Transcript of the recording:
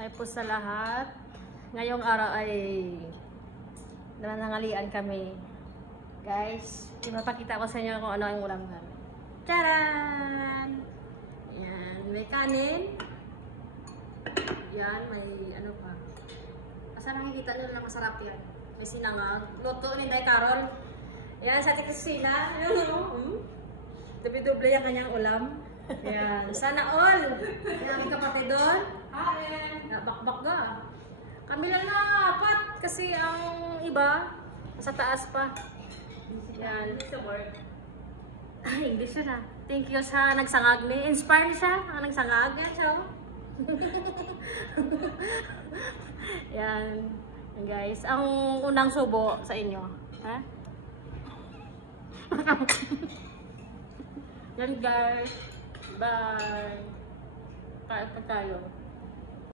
Hi po sa lahat. Ngayong araw ay nanangalian kami. Guys, ipapakita ko sa inyo kung ano ang ulam namin. Charan! Yan, may kanin. Yan, may ano pa. Asa nakikita nyo na masarap yan. May sinangag. Luto ni Day Carol. Yan, sa Tikisina. Doble-doble yung kanyang ulam. Yan, sana all. Yan, may kapatid doon. Bakbak ka. Kami lang na apat kasi ang iba sa taas pa. Yan. English na. Thank you sa nagsangag ni. Inspired siya. Ang nagsangag. Yan siya. Yan. Guys, ang unang subo sa inyo. Ha? Yan guys. Bye. Kain pa tayo.